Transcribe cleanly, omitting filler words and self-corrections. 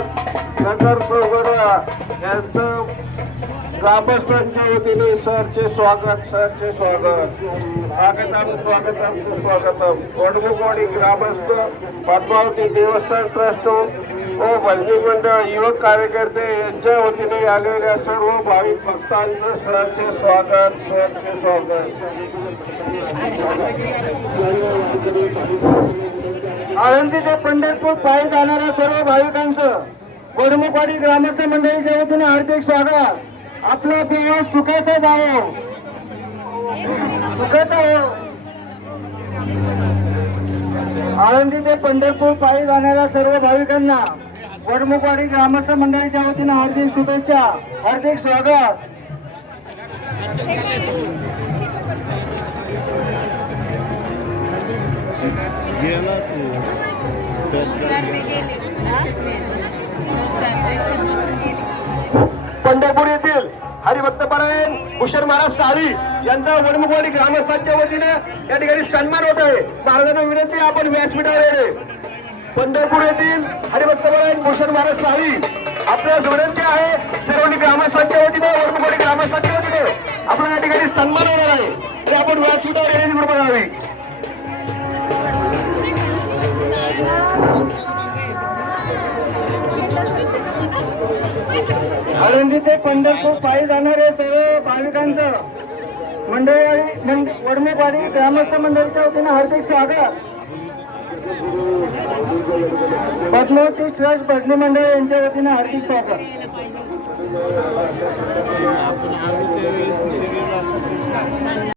स्वागत नगर चौघडा यांचं ग्रामस्थांच्या वतीने सरचे स्वागत स्वागतम वडमुखवाडी ग्रामस्थ पद्मावती देवस्थान ट्रस्ट व भजनी मंडळ युवक कार्यकर्ते यांच्या वतीने आलेल्या सर्व भाविक भक्तांचं सरचे स्वागत आळंदी ते पंढरपूर पायी जाणाऱ्या सर्व भाविकांचं वडमुखवाडी ग्रामस्थ मंडळीच्या वतीने हार्दिक स्वागत। आपला प्रवास सुखाचा जावो, आळंदी ते पंढरपूर पायी जाणाऱ्या सर्व भाविकांना वडमुखवाडी ग्रामस्थ मंडळीच्या वतीने हार्दिक शुभेच्छा, हार्दिक स्वागत। पंढरपूर येथील हरिभक्तपरायण भूषण महाराज साळी यांचा वडमुखवाडी ग्रामस्थांच्या वतीने या ठिकाणी सन्मान होत आहे। महाराजांना विनंती आपण व्यासपीठावर येणे। पंढरपूर येथील हरिभक्तपरायण भूषण महाराज साळी आपल्याला विनंती आहे, सर्व ग्रामस्थांच्या वतीने वडमुखवाडी ग्रामस्थांच्या वतीने आपल्याला या ठिकाणी सन्मान होणार आहे, ते आपण व्यासपीठावर येण्याची कृपा करावी। आळंदी ते पंढरपूर पायी जाणारे सर्व भाविकांचं वडमुखवाडी ग्रामस्थ मंडळीच्या वतीने हार्दिक स्वागत। पद्मावती ट्रस्ट भजनी मंडळ यांच्या वतीने हार्दिक स्वागत।